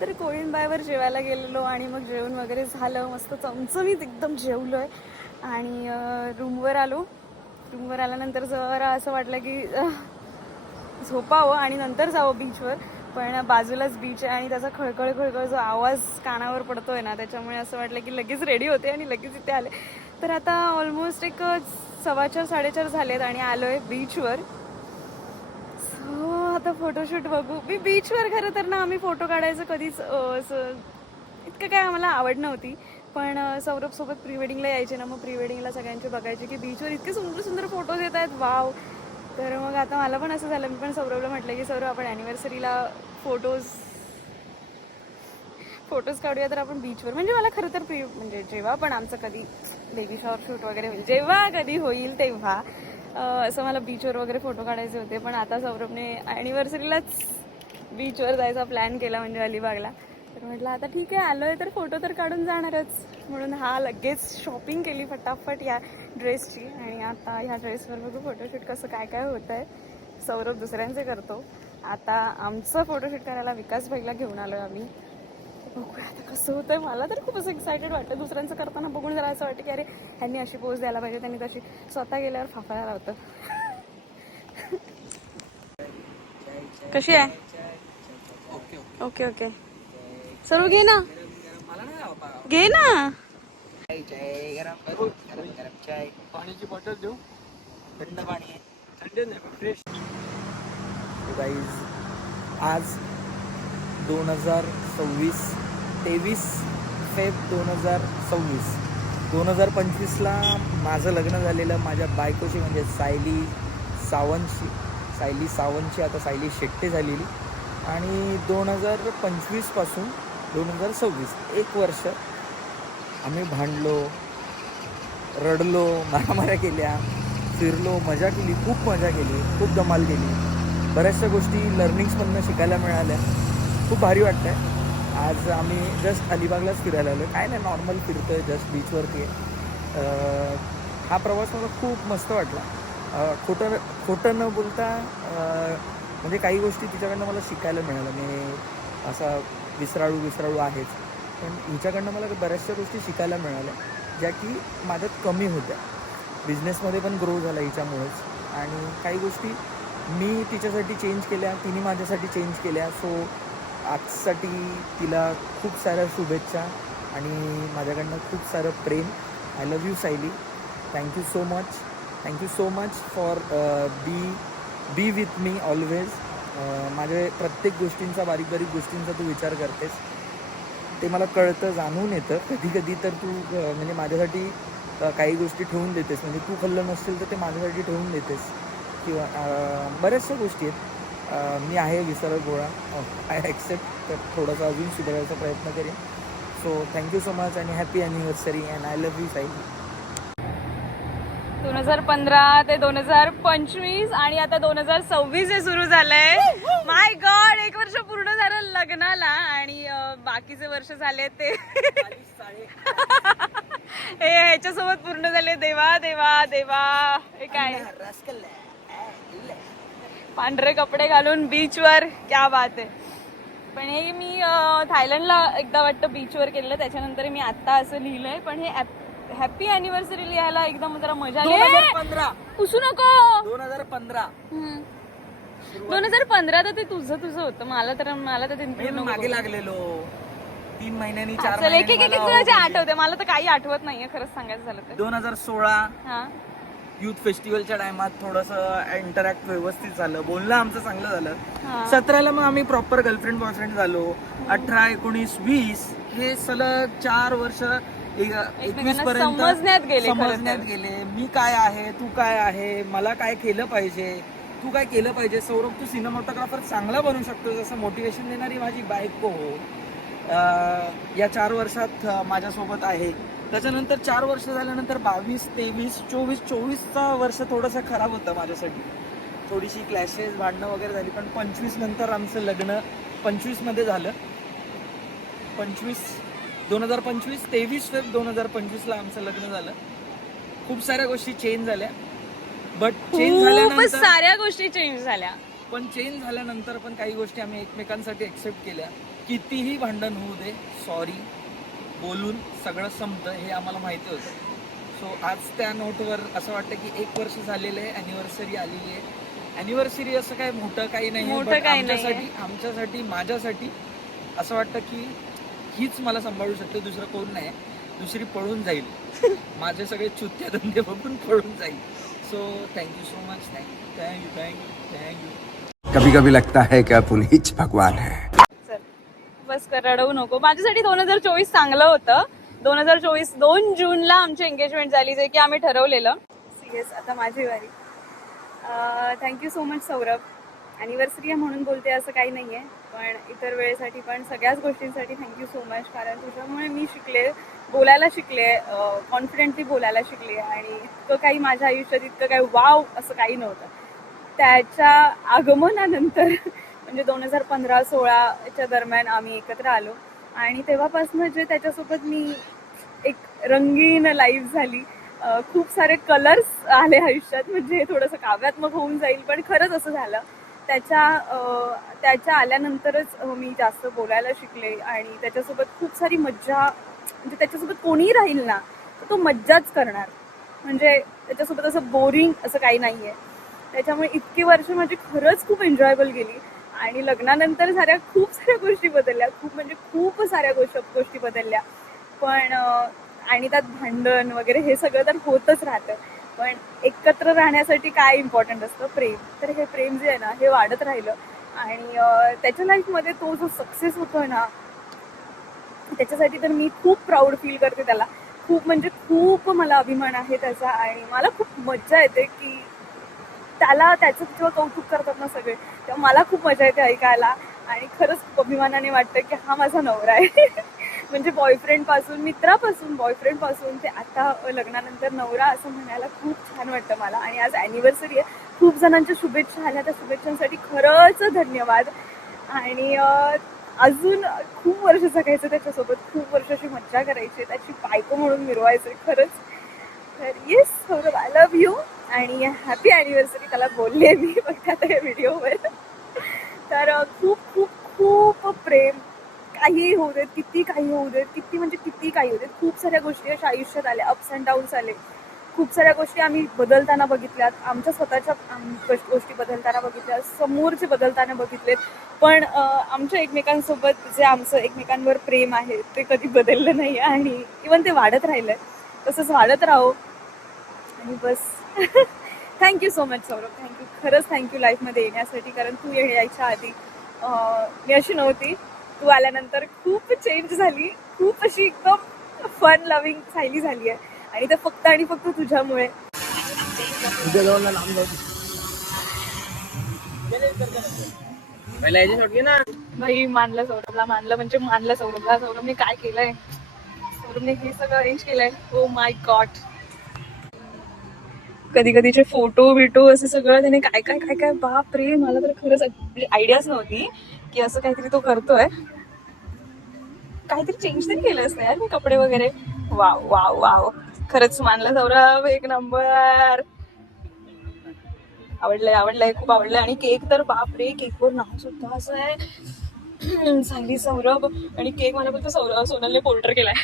तर कोळिंबायवर जेवायला गेलेलो आणि मग जेवण वगैरे झालं, मस्त चमचमीत एकदम जेवलो आहे आणि रूमवर आलो. रूमवर आल्यानंतर जरा असं वाटलं की झोपावं आणि नंतर जावं बीचवर, पण बाजूलाच बीच आहे आणि त्याचा खळखळ खळखळ जो आवाज कानावर पडतोय ना, त्याच्यामुळे असं वाटलं की लगेच रेडी होते आणि लगेच इथे आले. तर आता ऑलमोस्ट एक 4:15 4:30 झालेत आणि आलोय बीचवर. हो, आता फोटोशूट बघू. मी बीचवर खरं तर ना आम्ही फोटो काढायचं कधीच असं इतकं काय आम्हाला आवड नव्हती, पण सौरभ सोबत प्री वेडिंगला यायचे ना, मग प्री वेडिंगला सगळ्यांचे बघायचे की बीचवर इतके सुंदर सुंदर फोटोज येत आहेत, वाव. तर मग आता मला पण असं झालं, मी पण सौरभला म्हटलं की सौरभ आपण ॲनिव्हर्सरीला फोटोज काढूया तर आपण बीचवर. म्हणजे मला खरं तर म्हणजे जेव्हा पण आमचं कधी बेबी शॉवर शूट वगैरे होईल, जेव्हा कधी होईल तेव्हा असं मला बीचवर वगैरे फोटो काढायचे होते. पण आता सौरभने ॲनिव्हर्सरीलाच बीचवर जायचा प्लॅन केला, म्हणजे अलिबागला. तर म्हटलं आता ठीक आहे, आलोय तर फोटो तर काढून जाणारच, म्हणून लगेच शॉपिंग केली फटाफट या ड्रेसची. आणि आता ह्या ड्रेसवर बघू फोटोशूट कसं काय काय होत आहे. सौरभ दुसऱ्यांचे करतो, आता आमचं फोटोशूट करायला विकास भाईला घेऊन आलो आम्ही. बघूया आता कसं होतंय. मला तर खूप असं एक्सायटेड वाटतं, दुसऱ्यांचं करताना बघून जरा असं वाटतं की अरे ह्यांनी अशी पोज द्यायला पाहिजे, त्यांनी तशी. स्वतः गेल्यावर फाफायला होतं. कशी आहे? Okay okay. सर्व घे ना, घे ना. पाण्याची बॉटल देऊ? थंड पाणी आहे, थंड नाही फ्रेश. गाईज, आज 2026 23 फेब्रुवारी 2026 2025ला माझं लग्न झालेलं माझ्या बायकोशी, म्हणजे सायली सावंतची आता सायली शेट्टे झालेली. आणि 2025 पासून 2026 1 वर्ष आम्ही भांडलो, रडलो, मारामाऱ्या केल्या, फिरलो, मजा केली, खूप मजा केली, खूप धमाल केली. बऱ्याचशा गोष्टी लर्निंग्समधनं शिकायला मिळाल्या. खूप भारी वाटतं आहे. आज आम्ही जस्ट अलिबागलाच फिरायला आलो. काय नाही, नॉर्मल फिरतो आहे, जस्ट बीचवरती आहे. हा प्रवास मला खूप मस्त वाटला. खोटं न बोलता म्हणजे काही गोष्टी तिच्याकडनं मला शिकायला मिळाल्या. मी असा विसराळू आहेच, पण हिच्याकडनं मला बऱ्याचशा गोष्टी शिकायला मिळाल्या ज्या की माझ्यात कमी होत्या. बिझनेसमध्ये पण ग्रो झाला हिच्यामुळेच. आणि काही गोष्टी मी तिच्यासाठी चेंज केल्या, तिने माझ्यासाठी चेंज केल्या. सो आजसाठी तिला खूप साऱ्या शुभेच्छा आणि माझ्याकडनं खूप सारं प्रेम. I love you Sayali. Thank you so much for be with me always. माझ्या प्रत्येक गोष्टींचा, बारीक गोष्टींचा तू विचार करतेस, ते मला कळतं, जाणून येतं. कधी तर तू म्हणजे माझ्यासाठी काही गोष्टी ठेवून देतेस, म्हणजे तू खाल्लं नसतील तर ते माझ्यासाठी ठेवून देतेस, किंवा बऱ्याचशा गोष्टी आहेत. मी आहे विसरत गोळा, आय ॲक्सेप्ट. तर थोडंसं अजून सुधारायचा प्रयत्न करेन. सो थँक्यू सो मच आणि happy anniversary and I love you Sayali. 2015 ते 2025 आणि आता 2026 हे सुरू झालंय. माय गॉड, 1 वर्ष पूर्ण झालं लग्नाला आणि बाकीचे वर्ष झाले ते हे ह्याच्यासोबत पूर्ण झाले. देवा देवा देवा, हे काय पांढरे कपडे घालून बीचवर, क्या बात आहे. पण हे मी थायलंडला एकदा वाटतं बीचवर केलेलं, त्याच्यानंतर मी आत्ता असं लिहिलंय. पण हे हॅपी अॅनिव्हर्सरी लिहायला एकदम जरा मजा आली. 2015 पुसू नको. 2015 2015 तर ते तुझं होतं. मला तर मागे लागलेलो 3 महिन्यांनी 4 चल, एक महिन्यांनी तुला जे आठवते, मला तर काही आठवत नाहीये खरंच सांगायचं झालं तर. 2016 हा, युथ फेस्टिवलच्या टायमात थोडंसं इंटरॅक्ट व्यवस्थित झालं, बोलणं आमचं चांगलं झालं. हा. 17ला मग आम्ही प्रॉपर गर्लफ्रेंड बॉयफ्रेंड झालो. 18, 19, 20 हे सलग 4 वर्ष 21 पर्यंत समजण्यात गेले. मी काय आहे, तू काय आहे, मला काय केलं पाहिजे, तू काय केलं पाहिजे. सौरभ, तू सिनेमॅटोग्राफर चांगला बनू शकतो, जसं मोटिवेशन देणारी माझी बायको या 4 वर्षात माझ्यासोबत आहे. त्याच्यानंतर 4 वर्ष झाल्यानंतर 22, 23, 24चा वर्ष थोडंसं खराब होतं माझ्यासाठी. थोडीशी क्लॅशेस, भांडणं वगैरे झाली. पण 25 नंतर आमचं लग्न 25 मध्ये झालं. 2025 23 फेब्रुवारी 2025ला आमचं लग्न झालं. खूप साऱ्या गोष्टी चेंज झाल्या, बट चेंज झाल्यानंतर साऱ्या गोष्टी चेंज झाल्या. पण चेंज झाल्यानंतर पण काही गोष्टी आम्ही एकमेकांसाठी एक्सेप्ट केल्या. कितीही भांडण होऊ दे, सॉरी बोलून सगळं संपतं हे आम्हाला माहिती होतं. सो आज त्या नोटवर असं वाटतं की 1 वर्ष झालेलं आहे, ॲनिव्हर्सरी आलेली आहे. ॲनिव्हर्सरी असं काय मोठं काही नाही आहे, मोठं काही आमच्यासाठी माझ्यासाठी असं वाटतं की हीच मला सांभाळू शकते, दुसरं कोण नाही. दुसरी पळून जाईल, माझे सगळे चुत्या धंदे बघून पळून जाईल. So thank you so much, thank you. कभी कभी लगता है कि आप उन्हीं भगवान है. चल बस कर, रडवू नको. माझ्यासाठी 2024 चांगलं होतं. 2024 2 जूनला आमची एंगेजमेंट झाली, जे की आम्ही ठरवलेलं. येस, आता माझी वारी. Thank you so much Saurabh. Anniversary आहे म्हणून बोलते असं काही नाही आहे, पण इतर वेळेसाठी पण सगळ्याच गोष्टींसाठी थँक्यू सो मच. कारण तुझ्यामुळे मी शिकले, बोलायला शिकले, कॉन्फिडेंटली बोलायला शिकले. आणि इतकं काही माझ्या आयुष्यात इतकं काही वाव असं काही नव्हतं. त्याच्या आगमनानंतर म्हणजे 2015-16च्या दरम्यान आम्ही एकत्र आलो आणि तेव्हापासून जे त्याच्यासोबत मी एक रंगीन लाईफ झाली. खूप सारे कलर्स आले आयुष्यात. म्हणजे हे थोडंसं काव्यात्मक होऊन जाईल, पण खरंच असं झालं. त्याच्या आल्यानंतरच मी जास्त बोलायला शिकले आणि त्याच्यासोबत खूप सारी मज्जा. म्हणजे त्याच्यासोबत कोणीही राहील ना तर तो मज्जाच करणार. म्हणजे त्याच्यासोबत असं बोरिंग असं काही नाही आहे. त्याच्यामुळे इतकी वर्ष माझी खरंच खूप एन्जॉयबल गेली. आणि लग्नानंतर खूप साऱ्या गोष्टी बदलल्या, खूप साऱ्या गोष्टी बदलल्या. पण आणि त्यात भांडण वगैरे हे सगळं तर होतच राहतं. पण एकत्र राहण्यासाठी काय इम्पॉर्टंट असतं? प्रेम. तर हे प्रेम जे आहे ना हे वाढत राहिलं. आणि त्याच्या लाईफमध्ये तो जो सक्सेस होतोय ना त्याच्यासाठी तर मी खूप प्राऊड फील करते त्याला. खूप मला अभिमान आहे त्याचा. आणि मला खूप मज्जा येते की त्याचं जेव्हा कौतुक करतात ना सगळे, तेव्हा मला खूप मजा येते ऐकायला. आणि खरंच खूप अभिमानाने वाटतं की हा माझा नवरा आहे. म्हणजे बॉयफ्रेंड पासून ते आता लग्नानंतर नवरा असं म्हणायला खूप छान वाटतं मला. आणि आज ॲनिव्हर्सरी आहे. खूप जणांच्या शुभेच्छा आल्या, त्या शुभेच्छांसाठी खरंच धन्यवाद. आणि अजून खूप वर्ष जगायचं त्याच्यासोबत, खूप वर्षाची मज्जा करायची, त्याची बायको म्हणून मिरवायचं खरंच. तर yes Saurabh, I love you आणि हॅपी ॲनिव्हर्सरी त्याला बोलले मी बघा आता या व्हिडिओवर. तर खूप प्रेम. काही होऊ देत, किती काही होऊ देत, किती काही होऊ देत. खूप साऱ्या गोष्टी अशा आयुष्यात आल्या, अप्स अँड डाऊन्स आले. खूप साऱ्या गोष्टी आम्ही बदलताना बघितल्यात, आमच्या स्वतःच्या गोष्टी बदलताना बघितल्या, समोरचे बदलताना बघितलेत. पण आमच्या एकमेकांसोबत जे आमचं एकमेकांवर प्रेम आहे ते कधी बदललं नाही. आणि इवन ते वाढत राहिलंय, तसंच वाढत राहो. आणि बस. Thank you so much Saurabh, thank you. खरंच थँक्यू लाईफमध्ये येण्यासाठी. कारण तू यायच्या आधी मी अशी नव्हती. तू आल्यानंतर खूप चेंज झाली, खूप अशी एकदम फन लव्हिंग सायली झाली आहे. आणि ते फक्त आणि फक्त तुझ्यामुळे. भाई मानलं सौरभला, मानलं सौरभला. सौरभने काय केलंय, सौरभने हे सगळं अरेंज केलंय. Oh my God. कधीचे फोटो बिटो असं सगळं त्याने काय बाप रे. मला तर खरंच आयडियाच नव्हती की असं काहीतरी तो करतोय. काहीतरी चेंज तरी केलं असतं यार मी कपडे वगैरे. वाव. खरंच मानलं सौरभ, 1 नंबर. आवडलंय, खूप आवडलंय. आणि केक तर बाप रे, केकवर नाव सुद्धा असं आहे सायली सौरभ. आणि केक मला फक्त सोनलने पोर्टर केलाय.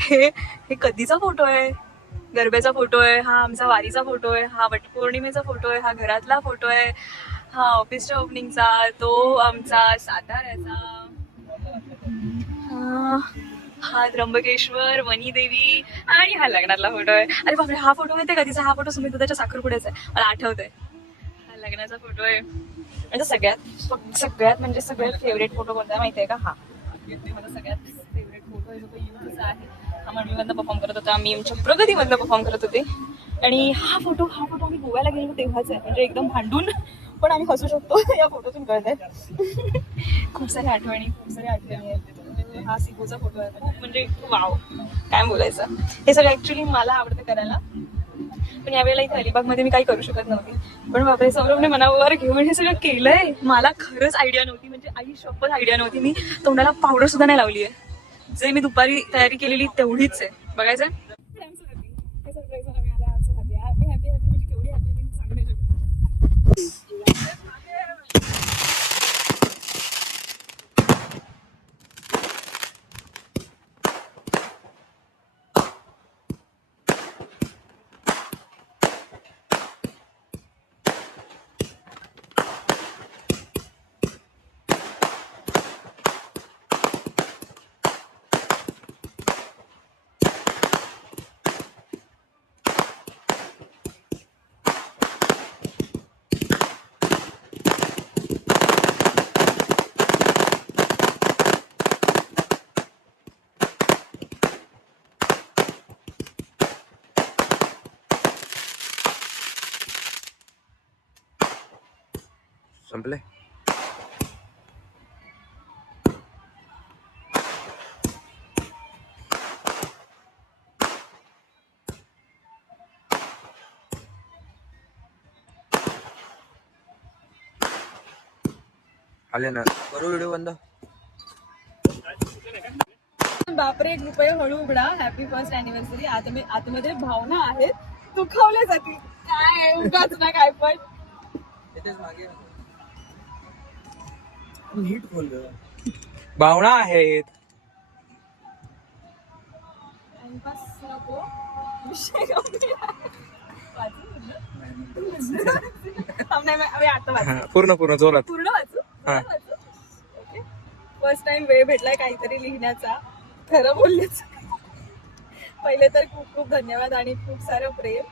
हे कधीचा फोटो आहे? गरब्याचा फोटो आहे हा, आमचा वारीचा फोटो आहे हा, वटपौर्णिमेचा फोटो आहे हा, घरातला फोटो आहे हा, ऑफिसच्या ओपनिंगचा, तो आमचा साताऱ्याचा हा, त्र्यंबकेश्वर, वनी देवी. आणि हा लग्नातला फोटो आहे. अरे बापरे, हा फोटो माहितीये कधीचा? हा फोटो सुमित्राच्या साखरपुड्याचा आहे, मला आठवतंय. हा लग्नाचा फोटो आहे. म्हणजे सगळ्यात फेवरेट फोटो कोणता माहितीये का? हा माझा सगळ्यात फेवरेट फोटो आहे, जो तो यूथचा आहे. हा मम्मीमधनं परफॉर्म करत होता, मी आमच्या प्रगतीमधनं परफॉर्म करत होते. आणि हा फोटो आम्ही गोव्याला गेलो तेव्हाच आहे. म्हणजे एकदम भांडून पण आम्ही हसू शकतो या फोटोतून, कळतंय. खूप साऱ्या आठवणी आहेत. हा सिबोचा फोटो आहे. म्हणजे वाव, काय बोलायचं. हे सगळं ऍक्च्युली मला आवडतं करायला, पण यावेळेला इथे अलिबागमध्ये मी काही करू शकत नव्हती. पण बापरे, सौरभने मनावर घेऊन हे सगळं केलंय. मला खरंच आयडिया नव्हती, म्हणजे आई शपथ आयडिया नव्हती. मी तोंडाला पावडर सुद्धा नाही लावली आहे. जे मी दुपारी तयारी केलेली तेवढीच आहे. बघायचं संपले. आले ना, करू व्हिडिओ बंद. बापरे, कृपया हळू उघडा. Happy first anniversary. आतमध्ये भावना आहेत, दुखावल्या जातील. काय उगाच ना काय पण. नीट बोल. भावना आहेत. टाइमपास नको. विषय गंभीर आहे. वाचू आता वाचू. पूर्ण जोरात. पूर्ण वाचू. ओके. फर्स्ट टाइम वेळ भेटलाय काहीतरी लिहिण्याचा, खरं बोलण्याचा. पहिले तर खूप खूप धन्यवाद आणि खूप सारं प्रेम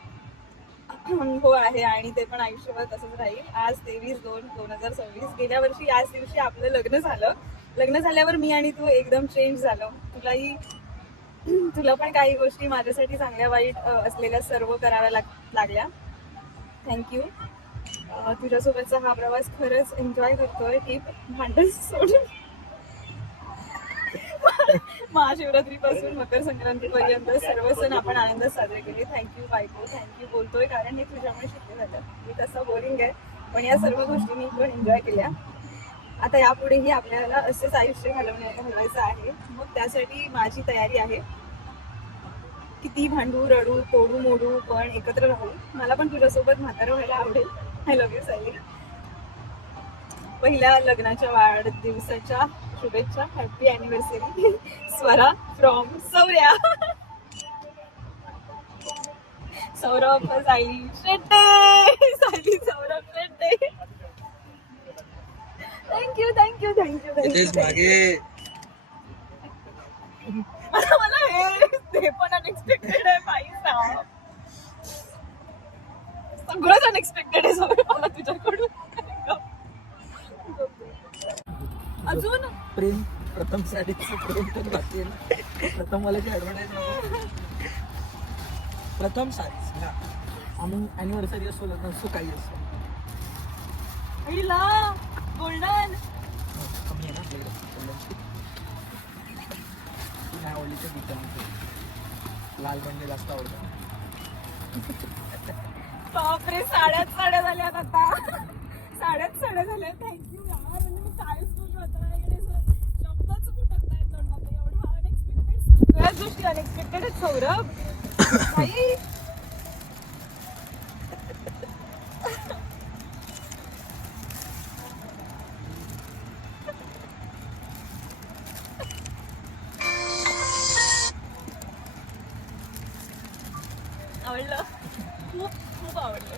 हो आहे, आणि ते पण आयुष्यभर तसंच राहील. आज 23/2/2026. गेल्या वर्षी याच दिवशी आपलं लग्न झालं. लग्न झाल्यावर मी आणि तू एकदम चेंज झालो. तुला पण काही गोष्टी माझ्यासाठी चांगल्या वाईट असलेल्या सर्व कराव्या लागल्या. थँक्यू. तुझ्यासोबतचा हा प्रवास खरंच एन्जॉय करतोय. टिप भांडण सोडून महाशिवरात्रीपासून मकर संक्रांतीपर्यंत सर्व सण आपण आनंदात साजरे केले. थँक्यू बायको. थँक्यू बोलतोय कारण हे तुझ्यामुळे शिकले झालं. मी तसं बोरिंग आहे, पण या सर्व गोष्टी मी पण एन्जॉय केल्या. आता यापुढेही आपल्याला असेच आयुष्य घालवायचं आहे. मग त्यासाठी माझी तयारी आहे. किती भांडू, रडू, तोडू मोडू, पण एकत्र राहू. मला पण तुझ्यासोबत म्हातारं व्हायला आवडेल. I love you Sayali. पहिल्या लग्नाच्या वाढदिवसाच्या शुभेच्छा. Happy anniversary. Swara from Shaurya. Saurabh Sayali Shette. Sayali Saurabh Shette. Thank you. मागे मला हे पण अनएक्सपेक्टेड आहे. पाहिजे सगळंच अनएक्सपेक्टेड आहे सगळं मला तुझ्याकडून. अजून प्रेम प्रथम साडीचं प्रेम तर बाकी आहे ना. प्रथम मला ऍडव्हर्टाईज प्रथम साडी आम्ही अॅनिव्हर्सरी असो, लग्न असो, काही असो. गोल्डन कमी आहे ना आपल्याकडे. नाही आवडली तर बिचार लाल म्हणजे जास्त आवडतं. बापरे, साड्याच झाल्यात आता. साड्याच झाल्या. थँक्यू यार. म्हणजे मी काहीच बोलू आता. शब्दच फुटत नाही तोंडात. एवढ्या अनएक्सपेक्टेड सगळ्याच गोष्टी अनएक्सपेक्टेड आहेत सौरभ. भाई आवडलं. खूप आवडलं.